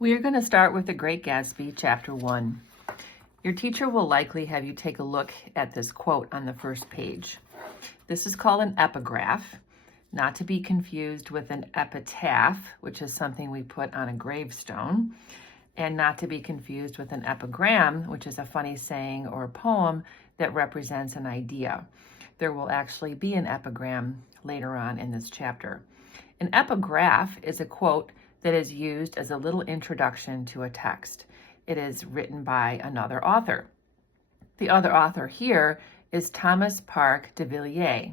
We are going to start with The Great Gatsby, Chapter 1. Your teacher will likely have you take a look at this quote on the first page. This is called an epigraph, not to be confused with an epitaph, which is something we put on a gravestone, and not to be confused with an epigram, which is a funny saying or a poem that represents an idea. There will actually be an epigram later on in this chapter. An epigraph is a quote that is used as a little introduction to a text. It is written by another author. The other author here is Thomas Parke de Villiers.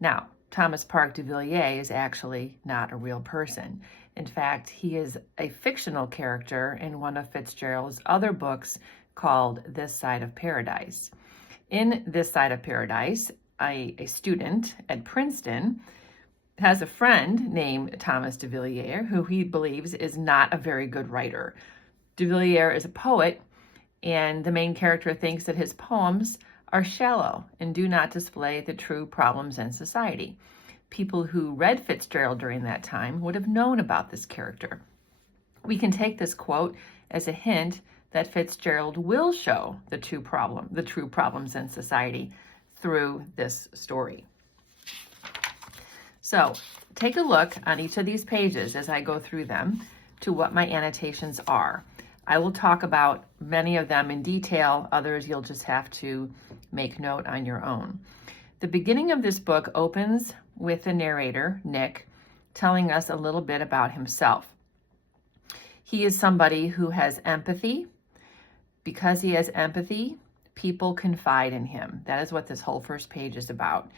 Now, Thomas Parke de Villiers is actually not a real person. In fact, he is a fictional character in one of Fitzgerald's other books called This Side of Paradise. In This Side of Paradise, a student at Princeton has a friend named Thomas de Villiers, who he believes is not a very good writer. De Villiers is a poet, and the main character thinks that his poems are shallow and do not display the true problems in society. People who read Fitzgerald during that time would have known about this character. We can take this quote as a hint that Fitzgerald will show the true problems in society through this story. So take a look on each of these pages as I go through them to what my annotations are. I will talk about many of them in detail. Others you'll just have to make note on your own. The beginning of this book opens with the narrator, Nick, telling us a little bit about himself. He is somebody who has empathy. Because he has empathy, people confide in him. That is what this whole first page is about.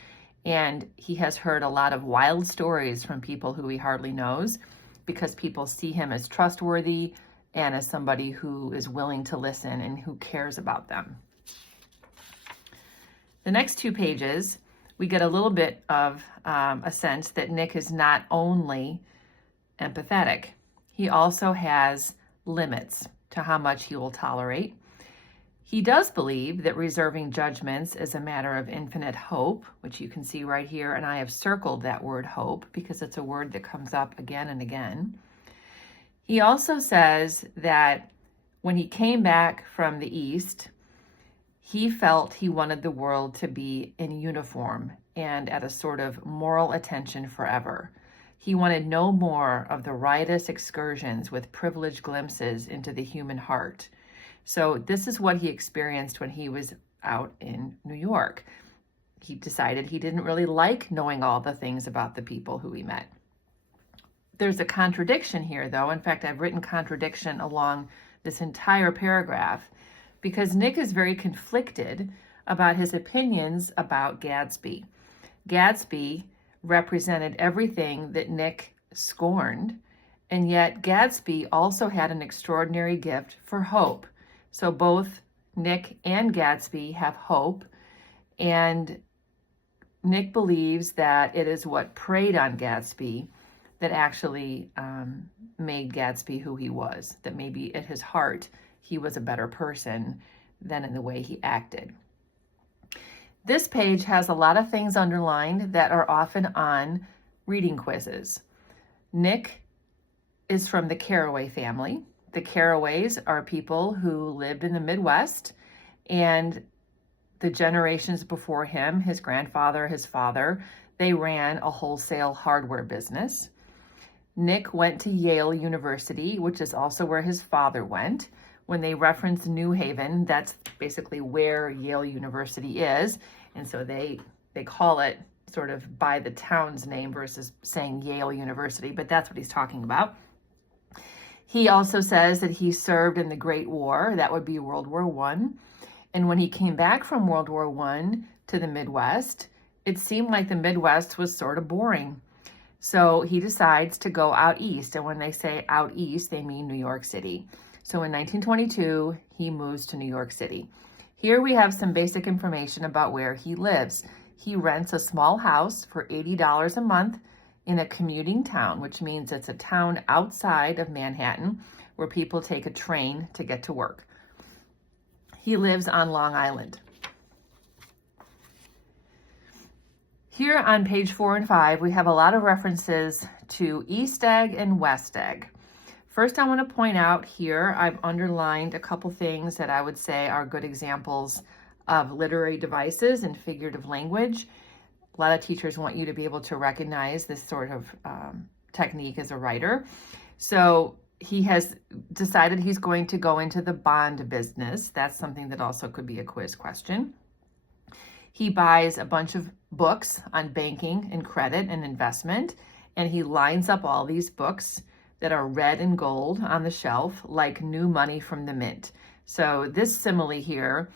And he has heard a lot of wild stories from people who he hardly knows because people see him as trustworthy and as somebody who is willing to listen and who cares about them. The next two pages, we get a little bit of a sense that Nick is not only empathetic, he also has limits to how much he will tolerate. He does believe that reserving judgments is a matter of infinite hope, which you can see right here, and I have circled that word hope because it's a word that comes up again and again. He also says that when he came back from the East, he felt he wanted the world to be in uniform and at a sort of moral attention forever. He wanted no more of the riotous excursions with privileged glimpses into the human heart. So this is what he experienced when he was out in New York. He decided he didn't really like knowing all the things about the people who he met. There's a contradiction here, though. In fact, I've written contradiction along this entire paragraph because Nick is very conflicted about his opinions about Gatsby. Gatsby represented everything that Nick scorned, and yet Gatsby also had an extraordinary gift for hope. So both Nick and Gatsby have hope, and Nick believes that it is what preyed on Gatsby that actually made Gatsby who he was, that maybe at his heart he was a better person than in the way he acted. This page has a lot of things underlined that are often on reading quizzes. Nick is from the Carraway family. The Carraways are people who lived in the Midwest, and the generations before him, his grandfather, his father, they ran a wholesale hardware business. Nick went to Yale University, which is also where his father went. When they reference New Haven, that's basically where Yale University is, and so they call it sort of by the town's name versus saying Yale University, but that's what he's talking about. He also says that he served in the Great War, that would be World War I. And when he came back from World War I to the Midwest, it seemed like the Midwest was sort of boring. So he decides to go out east. And when they say out east, they mean New York City. So in 1922, he moves to New York City. Here we have some basic information about where he lives. He rents a small house for $80 a month in a commuting town, which means it's a town outside of Manhattan where people take a train to get to work. He lives on Long Island. Here on page 4 and 5, we have a lot of references to East Egg and West Egg. First, I want to point out here, I've underlined a couple things that I would say are good examples of literary devices and figurative language. A lot of teachers want you to be able to recognize this sort of technique as a writer. So he has decided he's going to go into the bond business. That's something that also could be a quiz question. He buys a bunch of books on banking and credit and investment, and he lines up all these books that are red and gold on the shelf like new money from the mint. So this simile here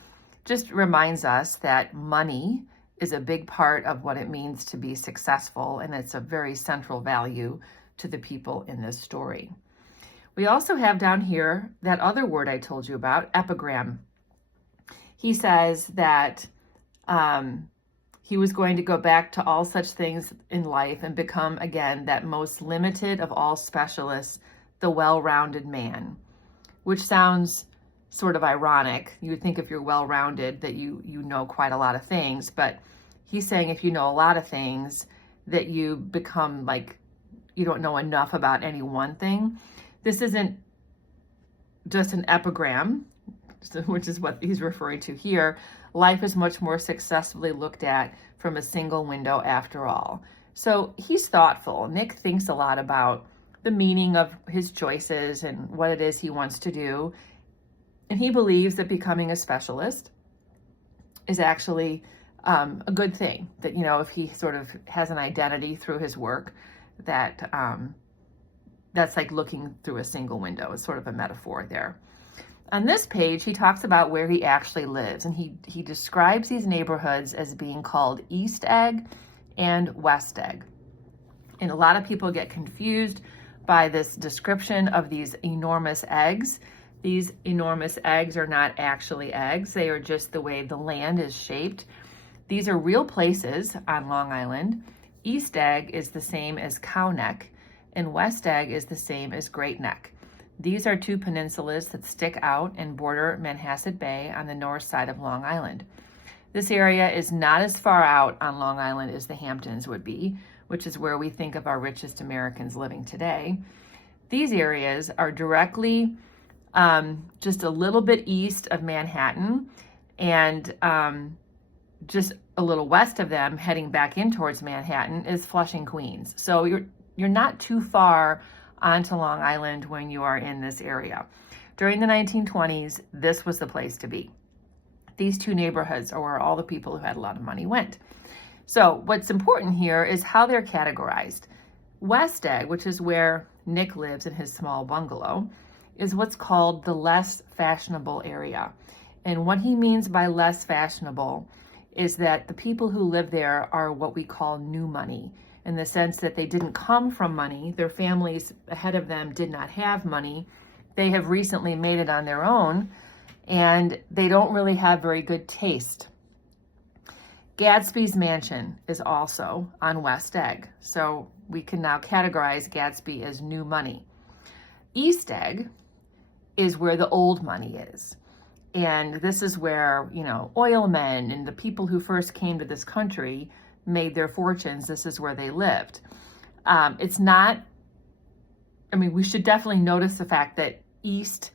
just reminds us that money is a big part of what it means to be successful, and it's a very central value to the people in this story. We also have down here that other word I told you about, epigram. He says that he was going to go back to all such things in life and become again that most limited of all specialists, the well-rounded man, which sounds sort of ironic. You would think if you're well-rounded that you know quite a lot of things, but he's saying if you know a lot of things that you become like you don't know enough about any one thing. This isn't just an epigram, which is what he's referring to here. Life is much more successfully looked at from a single window after all. So he's thoughtful. Nick thinks a lot about the meaning of his choices and what it is he wants to do. And he believes that becoming a specialist is actually a good thing. That, you know, if he sort of has an identity through his work, that that's like looking through a single window. It's sort of a metaphor there. On this page, he talks about where he actually lives, and he describes these neighborhoods as being called East Egg and West Egg. And a lot of people get confused by this description of these enormous eggs. These enormous eggs are not actually eggs. They are just the way the land is shaped. These are real places on Long Island. East Egg is the same as Cow Neck, and West Egg is the same as Great Neck. These are two peninsulas that stick out and border Manhasset Bay on the north side of Long Island. This area is not as far out on Long Island as the Hamptons would be, which is where we think of our richest Americans living today. These areas are directly just a little bit east of Manhattan and just a little west of them, heading back in towards Manhattan, is Flushing, Queens. So you're not too far onto Long Island when you are in this area. During the 1920s, this was the place to be. These two neighborhoods are where all the people who had a lot of money went. So what's important here is how they're categorized. West Egg, which is where Nick lives in his small bungalow, is what's called the less fashionable area. And what he means by less fashionable is that the people who live there are what we call new money, in the sense that they didn't come from money. Their families ahead of them did not have money. They have recently made it on their own, and they don't really have very good taste. Gatsby's mansion is also on West Egg, so we can now categorize Gatsby as new money. East Egg is where the old money is. And this is where, you know, oil men and the people who first came to this country made their fortunes. This is where they lived. It's not, I mean, we should definitely notice the fact that East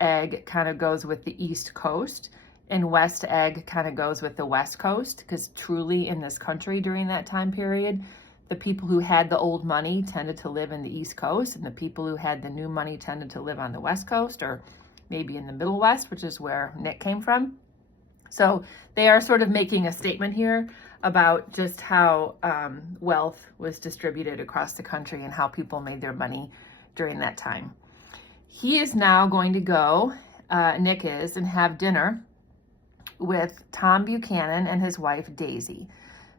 Egg kind of goes with the East Coast and West Egg kind of goes with the West Coast, because truly in this country during that time period, the people who had the old money tended to live in the East Coast, and the people who had the new money tended to live on the West Coast, or maybe in the Middle West, which is where Nick came from. So they are sort of making a statement here about just how wealth was distributed across the country and how people made their money during that time. He is now going to go, Nick is, and have dinner with Tom Buchanan and his wife, Daisy.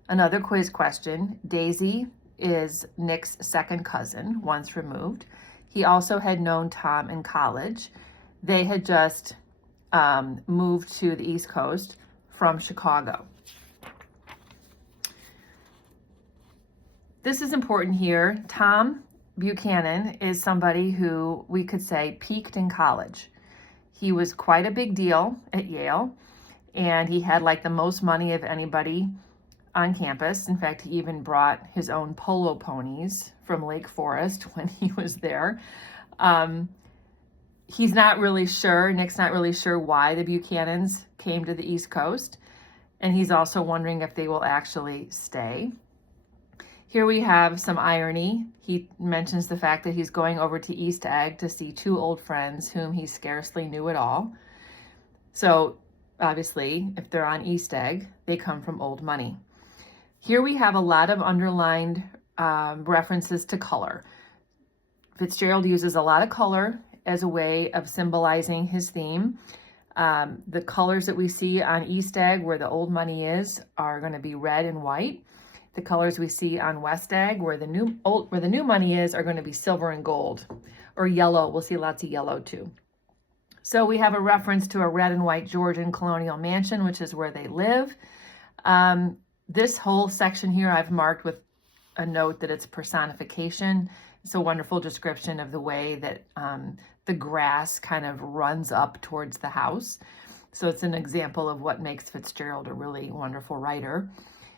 Another quiz question. Daisy is Nick's second cousin, once removed. He also had known Tom in college. They had just moved to the East Coast from Chicago. This is important here. Tom Buchanan is somebody who we could say peaked in college. He was quite a big deal at Yale, and he had like the most money of anybody on campus. In fact, he even brought his own polo ponies from Lake Forest when he was there. He's not really sure, Nick's not really sure why the Buchanans came to the East Coast, and he's also wondering if they will actually stay. Here we have some irony. He mentions the fact that he's going over to East Egg to see two old friends whom he scarcely knew at all. So obviously, if they're on East Egg, they come from old money. Here we have a lot of underlined references to color. Fitzgerald uses a lot of color as a way of symbolizing his theme. The colors that we see on East Egg, where the old money is, are going to be red and white. The colors we see on West Egg, where the new money is, are going to be silver and gold, or yellow. We'll see lots of yellow too. So we have a reference to a red and white Georgian colonial mansion, which is where they live. This whole section here I've marked with a note that it's personification. It's a wonderful description of the way that the grass kind of runs up towards the house. So it's an example of what makes Fitzgerald a really wonderful writer.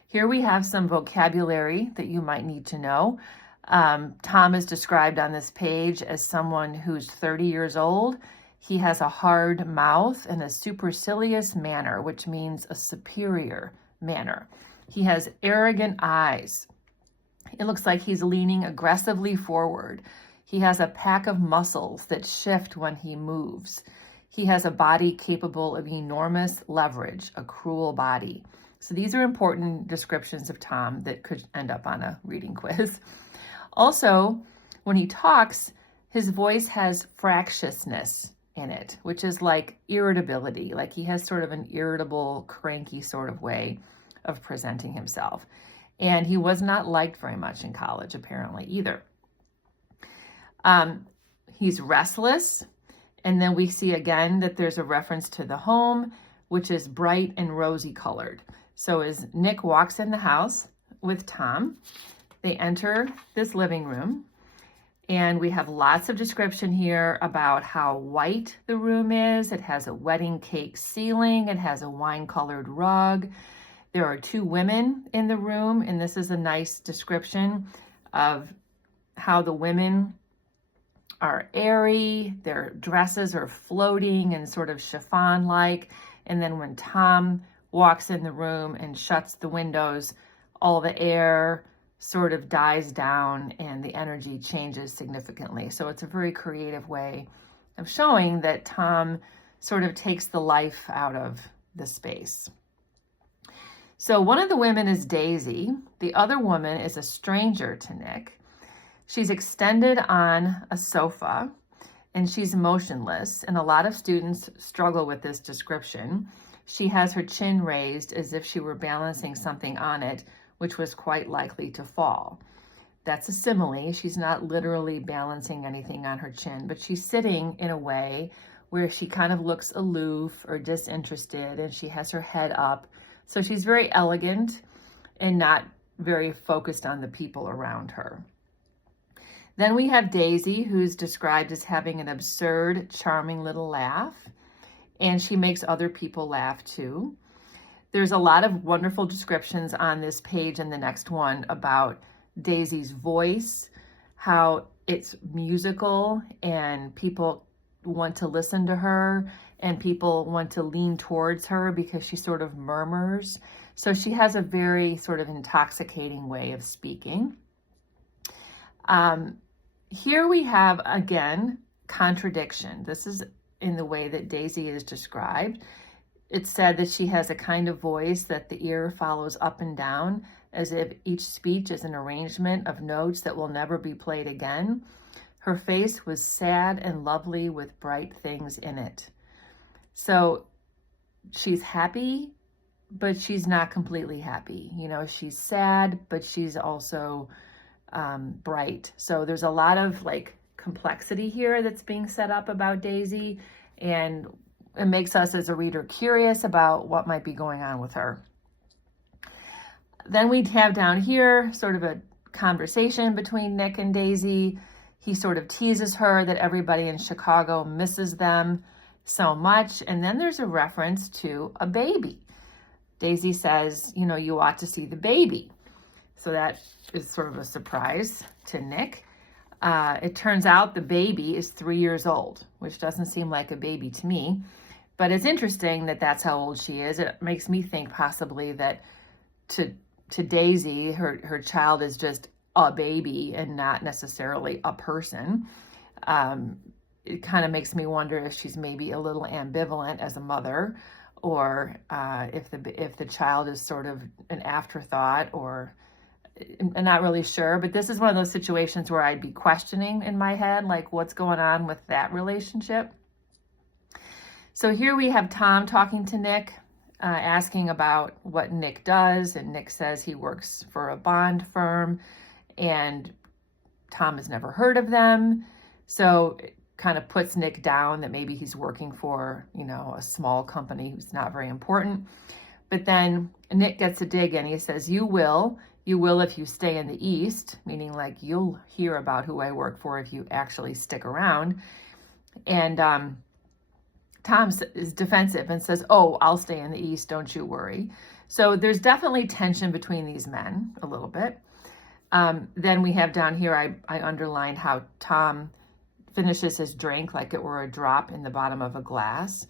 Here we have some vocabulary that you might need to know. Tom is described on this page as someone who's 30 years old. He has a hard mouth and a supercilious manner, which means a superior manner. He has arrogant eyes. It looks like he's leaning aggressively forward. He has a pack of muscles that shift when he moves. He has a body capable of enormous leverage, a cruel body. So these are important descriptions of Tom that could end up on a reading quiz. Also, when he talks, his voice has fractiousness in it, which is like irritability. Like he has sort of an irritable, cranky sort of way of presenting himself. And he was not liked very much in college, apparently, either. He's restless. And then we see again that there's a reference to the home, which is bright and rosy colored. So as Nick walks in the house with Tom, they enter this living room, and we have lots of description here about how white the room is. It has a wedding cake ceiling. It has a wine-colored rug. There are two women in the room, and this is a nice description of how the women are airy. Their dresses are floating and sort of chiffon-like. And then when Tom walks in the room and shuts the windows, all the air sort of dies down and the energy changes significantly. So it's a very creative way of showing that Tom sort of takes the life out of the space. So one of the women is Daisy. The other woman is a stranger to Nick. She's extended on a sofa and she's motionless. And a lot of students struggle with this description. She has her chin raised as if she were balancing something on it, which was quite likely to fall. That's a simile. She's not literally balancing anything on her chin, but she's sitting in a way where she kind of looks aloof or disinterested, and she has her head up. So she's very elegant and not very focused on the people around her. Then we have Daisy, who's described as having an absurd, charming little laugh. And she makes other people laugh too. There's a lot of wonderful descriptions on this page and the next one about Daisy's voice, how it's musical and people want to listen to her and people want to lean towards her because she sort of murmurs. So she has a very sort of intoxicating way of speaking. Here we have, again, contradiction. This is in the way that Daisy is described. It's said that she has a kind of voice that the ear follows up and down, as if each speech is an arrangement of notes that will never be played again. Her face was sad and lovely with bright things in it. So she's happy, but she's not completely happy. You know, she's sad, but she's also bright. So there's a lot of like complexity here that's being set up about Daisy, and it makes us as a reader curious about what might be going on with her. Then we have down here sort of a conversation between Nick and Daisy. He sort of teases her that everybody in Chicago misses them so much. And then there's a reference to a baby. Daisy says, you know, you ought to see the baby. So that is sort of a surprise to Nick. It turns out the baby is 3 years old, which doesn't seem like a baby to me. But it's interesting that that's how old she is. It makes me think possibly that to Daisy, her child is just a baby and not necessarily a person. It kind of makes me wonder if she's maybe a little ambivalent as a mother, or if the child is sort of an afterthought, or I'm not really sure. But this is one of those situations where I'd be questioning in my head, like, what's going on with that relationship? So here we have Tom talking to Nick, asking about what Nick does, and Nick says he works for a bond firm, and Tom has never heard of them. So it kind of puts Nick down that maybe he's working for, a small company who's not very important. But then Nick gets a dig in. He says, you will if you stay in the East, meaning like you'll hear about who I work for if you actually stick around. And Tom is defensive and says, oh, I'll stay in the East, don't you worry. So there's definitely tension between these men a little bit. Then we have down here, I underlined how Tom finishes his drink like it were a drop in the bottom of a glass.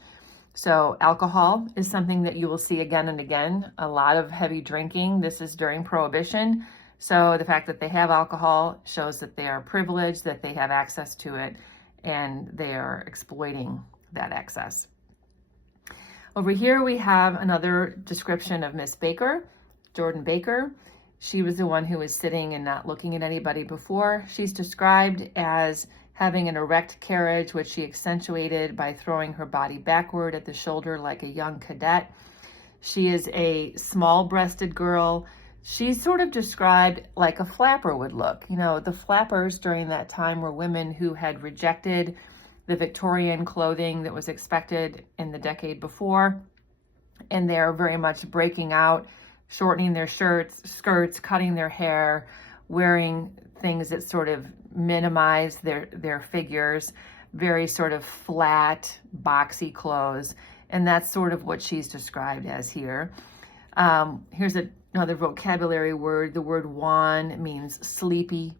So alcohol is something that you will see again and again, a lot of heavy drinking. This is during Prohibition. So the fact that they have alcohol shows that they are privileged, that they have access to it, and they are exploiting that access. Over here we have another description of Miss Baker, Jordan Baker. She was the one who was sitting and not looking at anybody before. She's described as having an erect carriage, which she accentuated by throwing her body backward at the shoulder like a young cadet. She is a small-breasted girl. She's sort of described like a flapper would look. The flappers during that time were women who had rejected the Victorian clothing that was expected in the decade before, and they're very much breaking out, shortening their skirts, cutting their hair, wearing things that sort of minimize their figures, very sort of flat, boxy clothes, and that's sort of what she's described as here. Here's another vocabulary word. The word wan means sleepy.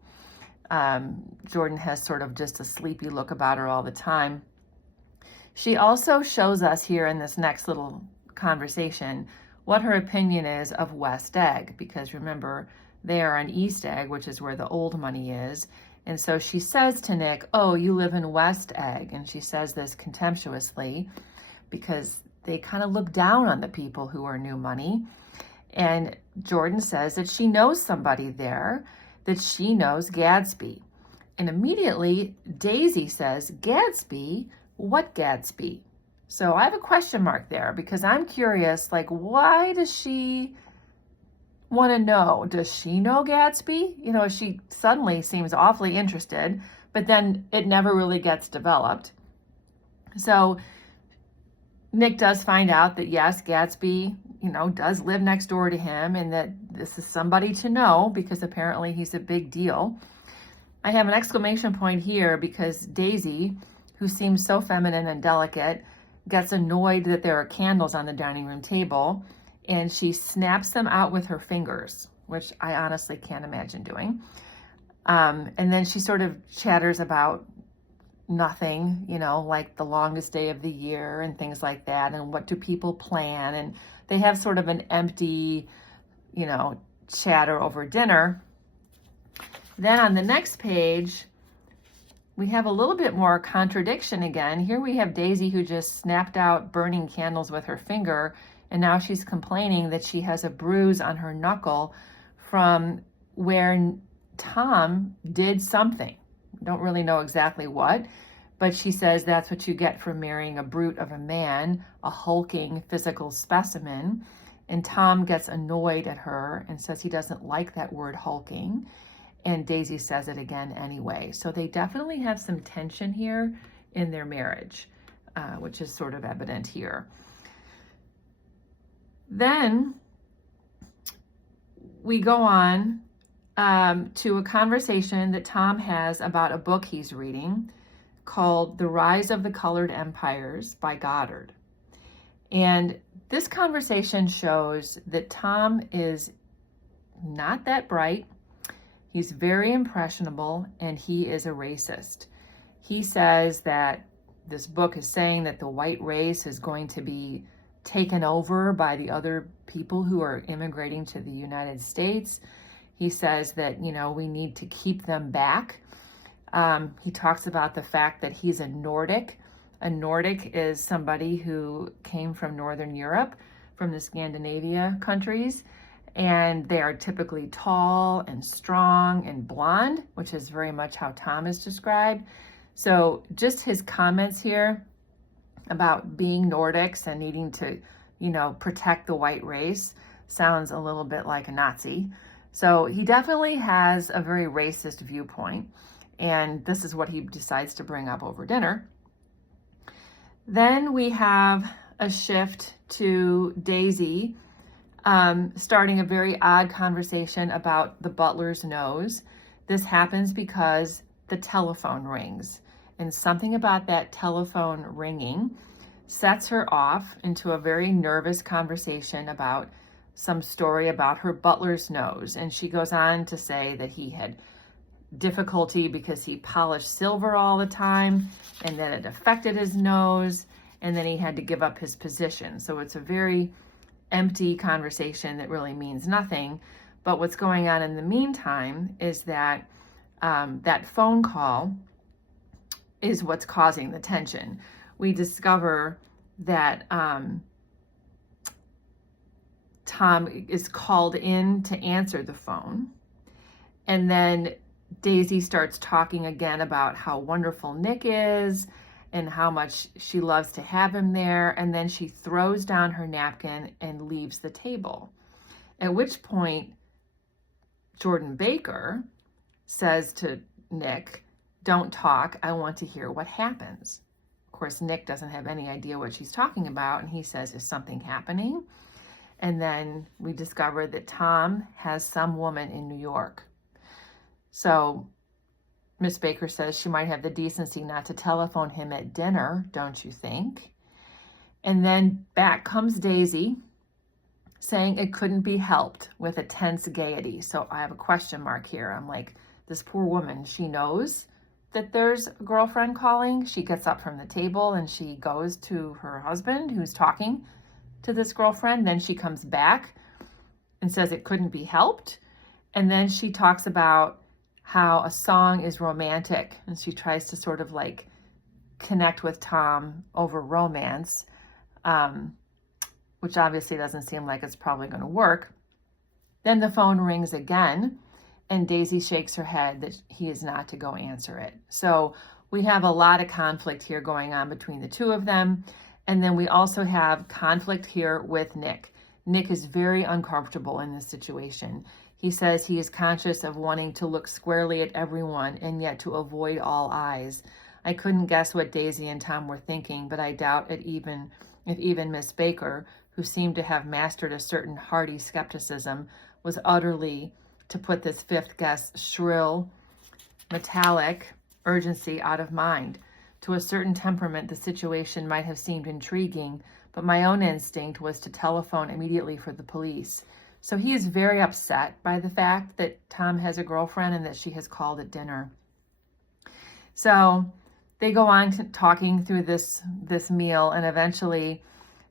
Jordan has sort of just a sleepy look about her all the time. She also shows us here in this next little conversation what her opinion is of West Egg, because remember, they are on East Egg, which is where the old money is. And so she says to Nick, oh, you live in West Egg. And she says this contemptuously because they kind of look down on the people who are new money. And Jordan says that she knows somebody there, that she knows Gatsby. And immediately Daisy says, Gatsby? What Gatsby? So I have a question mark there because I'm curious, like, why does she want to know? Does she know Gatsby? She suddenly seems awfully interested, but then it never really gets developed. So Nick does find out that yes, Gatsby, does live next door to him, and that this is somebody to know because apparently he's a big deal. I have an exclamation point here because Daisy, who seems so feminine and delicate, gets annoyed that there are candles on the dining room table, and she snaps them out with her fingers, which I honestly can't imagine doing. And then she sort of chatters about nothing, like the longest day of the year and things like that, and what do people plan, and they have sort of an empty, chatter over dinner. Then on the next page, we have a little bit more contradiction again. Here we have Daisy who just snapped out burning candles with her finger, and now she's complaining that she has a bruise on her knuckle from where Tom did something. Don't really know exactly what, but she says that's what you get for marrying a brute of a man, a hulking physical specimen. And Tom gets annoyed at her and says he doesn't like that word hulking. And Daisy says it again anyway. So they definitely have some tension here in their marriage, which is sort of evident here. Then we go on to a conversation that Tom has about a book he's reading called The Rise of the Colored Empires by Goddard. And this conversation shows that Tom is not that bright. He's very impressionable, and he is a racist. He says that this book is saying that the white race is going to be taken over by the other people who are immigrating to the United States. He says that, we need to keep them back. He talks about the fact that he's a Nordic. A Nordic is somebody who came from Northern Europe, from the Scandinavia countries, and they are typically tall and strong and blonde, which is very much how Tom is described. So just his comments here about being Nordics and needing to, protect the white race sounds a little bit like a Nazi. So he definitely has a very racist viewpoint, and this is what he decides to bring up over dinner. Then we have a shift to Daisy starting a very odd conversation about the butler's nose. This happens because the telephone rings, and something about that telephone ringing sets her off into a very nervous conversation about some story about her butler's nose. And she goes on to say that he had difficulty because he polished silver all the time, and that it affected his nose, and then he had to give up his position. So it's a very empty conversation that really means nothing. But what's going on in the meantime is that that phone call is what's causing the tension. We discover that Tom is called in to answer the phone, and then Daisy starts talking again about how wonderful Nick is and how much she loves to have him there, and then she throws down her napkin and leaves the table. At which point, Jordan Baker says to Nick, "Don't talk, I want to hear what happens." Of course, Nick doesn't have any idea what she's talking about, and he says, "Is something happening?" And then we discover that Tom has some woman in New York. So Miss Baker says she might have the decency not to telephone him at dinner, don't you think? And then back comes Daisy saying it couldn't be helped, with a tense gaiety. So I have a question mark here. I'm like, this poor woman, she knows that there's a girlfriend calling. She gets up from the table and she goes to her husband who's talking to this girlfriend. Then she comes back and says it couldn't be helped. And then she talks about how a song is romantic, and she tries to sort of like connect with Tom over romance, which obviously doesn't seem like it's probably going to work. Then the phone rings again, and Daisy shakes her head that he is not to go answer it. So we have a lot of conflict here going on between the two of them. And then we also have conflict here with Nick. Nick is very uncomfortable in this situation. He says he is conscious of wanting to look squarely at everyone and yet to avoid all eyes. I couldn't guess what Daisy and Tom were thinking, but I doubt it if even Miss Baker, who seemed to have mastered a certain hearty skepticism, was utterly, to put this fifth guest's shrill, metallic urgency out of mind. To a certain temperament, the situation might have seemed intriguing, but my own instinct was to telephone immediately for the police. So he is very upset by the fact that Tom has a girlfriend and that she has called at dinner. So they go on talking through this meal, and eventually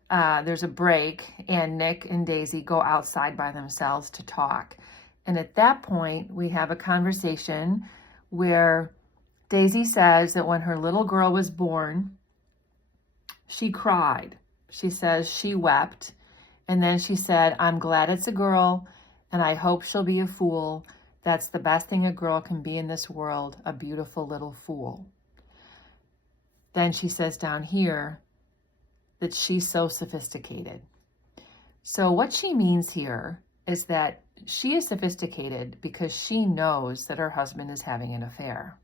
there's a break, and Nick and Daisy go outside by themselves to talk. And at that point, we have a conversation where Daisy says that when her little girl was born, she cried. She says she wept. And then she said, "I'm glad it's a girl, and I hope she'll be a fool. That's the best thing a girl can be in this world, a beautiful little fool." Then she says down here that she's so sophisticated. So what she means here is that she is sophisticated because she knows that her husband is having an affair.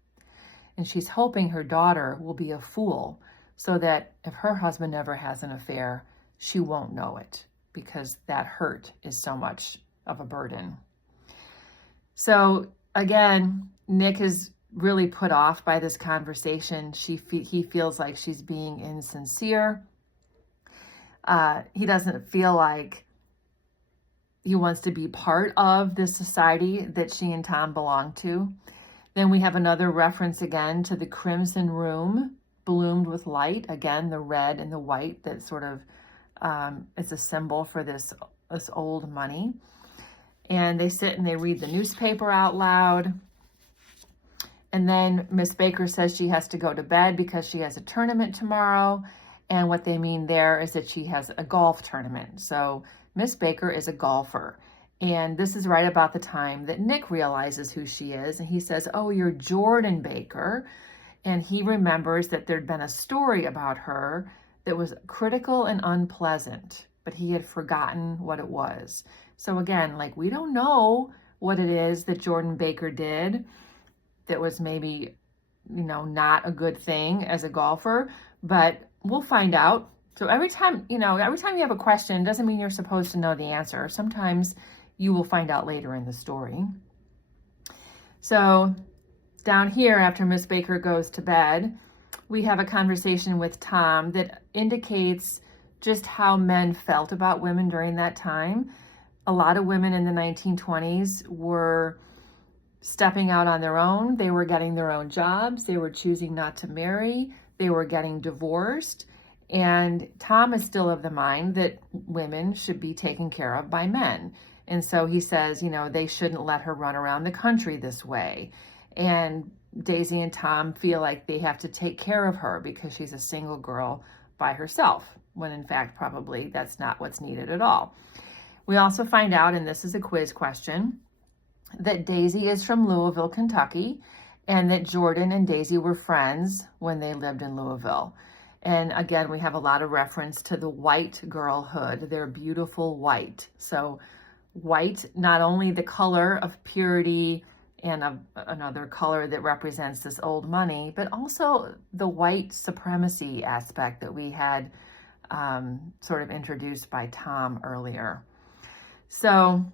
And she's hoping her daughter will be a fool so that if her husband ever has an affair, she won't know it, because that hurt is so much of a burden. So again, Nick is really put off by this conversation. He feels like she's being insincere. He doesn't feel like He wants to be part of this society that she and Tom belong to. Then we have another reference again to the crimson room bloomed with light. Again, the red and the white that sort of is a symbol for this old money. And they sit and they read the newspaper out loud. And then Miss Baker says she has to go to bed because she has a tournament tomorrow. And what they mean there is that she has a golf tournament. So Miss Baker is a golfer. And this is right about the time that Nick realizes who she is. And he says, "Oh, you're Jordan Baker." And he remembers that there'd been a story about her that was critical and unpleasant, but he had forgotten what it was. So again, like, we don't know what it is that Jordan Baker did that was maybe, not a good thing as a golfer, but we'll find out. So every time you have a question, doesn't mean you're supposed to know the answer. Sometimes you will find out later in the story. So down here, after Miss Baker goes to bed, we have a conversation with Tom that indicates just how men felt about women during that time. A lot of women in the 1920s were stepping out on their own. They were getting their own jobs. They were choosing not to marry. They were getting divorced. And Tom is still of the mind that women should be taken care of by men. And so he says, they shouldn't let her run around the country this way. And Daisy and Tom feel like they have to take care of her because she's a single girl by herself, when in fact, probably that's not what's needed at all. We also find out, and this is a quiz question, that Daisy is from Louisville, Kentucky, and that Jordan and Daisy were friends when they lived in Louisville. And again, we have a lot of reference to the white girlhood. They're beautiful white. So white, not only the color of purity and another color that represents this old money, but also the white supremacy aspect that we had sort of introduced by Tom earlier. So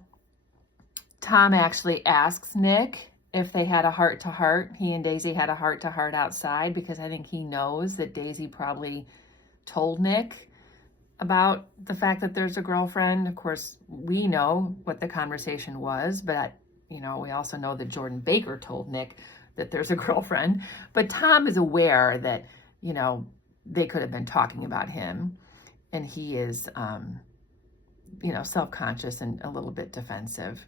Tom actually asks Nick if they had a heart-to-heart. He and Daisy had a heart-to-heart outside, because I think he knows that Daisy probably told Nick about the fact that there's a girlfriend. Of course, we know what the conversation was, but we also know that Jordan Baker told Nick that there's a girlfriend. But Tom is aware that, they could have been talking about him, and he is, self-conscious and a little bit defensive.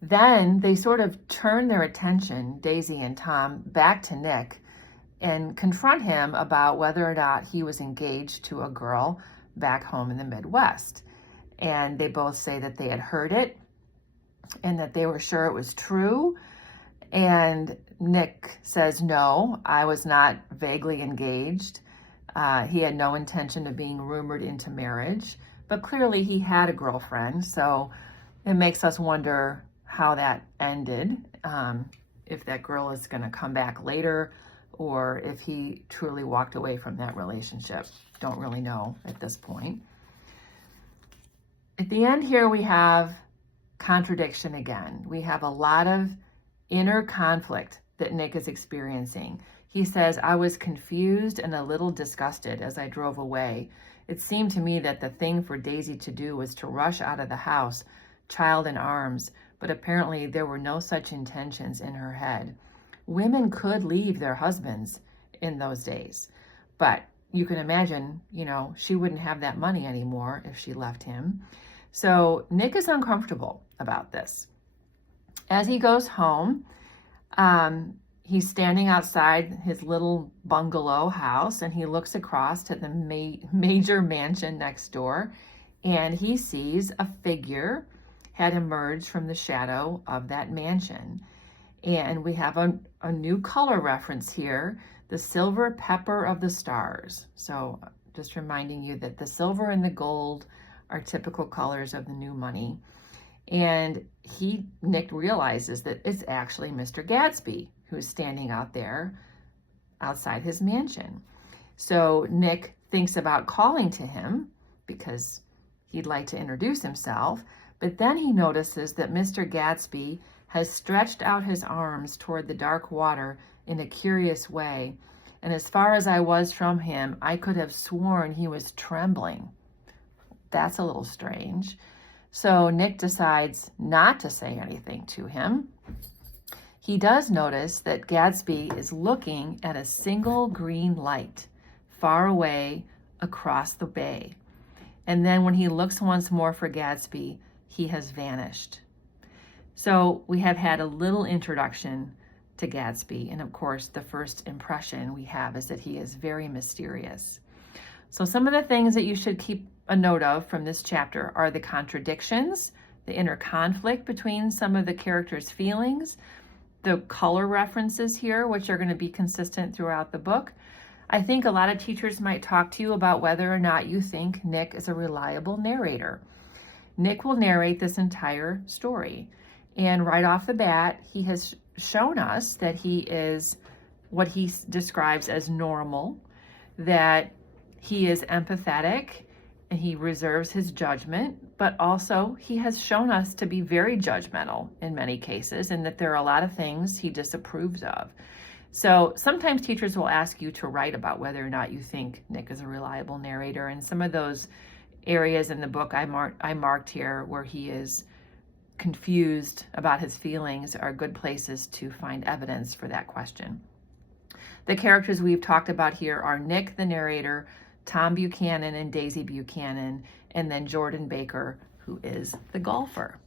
Then they sort of turn their attention, Daisy and Tom, back to Nick and confront him about whether or not he was engaged to a girl back home in the Midwest. And they both say that they had heard it and that they were sure it was true. And Nick says, "No, I was not vaguely engaged." He had no intention of being rumored into marriage, but clearly he had a girlfriend. So it makes us wonder how that ended, if that girl is going to come back later, or if he truly walked away from that relationship. Don't really know at this point. At the end here, we have contradiction again. We have a lot of inner conflict that Nick is experiencing. He says, "I was confused and a little disgusted as I drove away. It seemed to me that the thing for Daisy to do was to rush out of the house, child in arms, but apparently there were no such intentions in her head. Women could leave their husbands in those days, but you can imagine, she wouldn't have that money anymore if she left him." So Nick is uncomfortable about this. As he goes home, he's standing outside his little bungalow house, and he looks across to the major mansion next door, and he sees a figure had emerged from the shadow of that mansion. And we have a new color reference here, the silver pepper of the stars. So just reminding you that the silver and the gold are typical colors of the new money. And Nick realizes that it's actually Mr. Gatsby who's standing out there outside his mansion. So Nick thinks about calling to him because he'd like to introduce himself, but then he notices that Mr. Gatsby has stretched out his arms toward the dark water in a curious way, and as far as I was from him, I could have sworn he was trembling. That's a little strange. So Nick decides not to say anything to him. He does notice that Gatsby is looking at a single green light far away across the bay. And then when he looks once more for Gatsby, he has vanished. So we have had a little introduction to Gatsby. And of course, the first impression we have is that he is very mysterious. So some of the things that you should keep a note of from this chapter are the contradictions, the inner conflict between some of the characters' feelings, the color references here, which are going to be consistent throughout the book. I think a lot of teachers might talk to you about whether or not you think Nick is a reliable narrator. Nick will narrate this entire story. And right off the bat, he has shown us that he is what he describes as normal, that he is empathetic, and he reserves his judgment, but also he has shown us to be very judgmental in many cases, and that there are a lot of things he disapproves of. So sometimes teachers will ask you to write about whether or not you think Nick is a reliable narrator, and some of those areas in the book I marked here where he is confused about his feelings are good places to find evidence for that question. The characters we've talked about here are Nick, the narrator, Tom Buchanan and Daisy Buchanan, and then Jordan Baker, who is the golfer.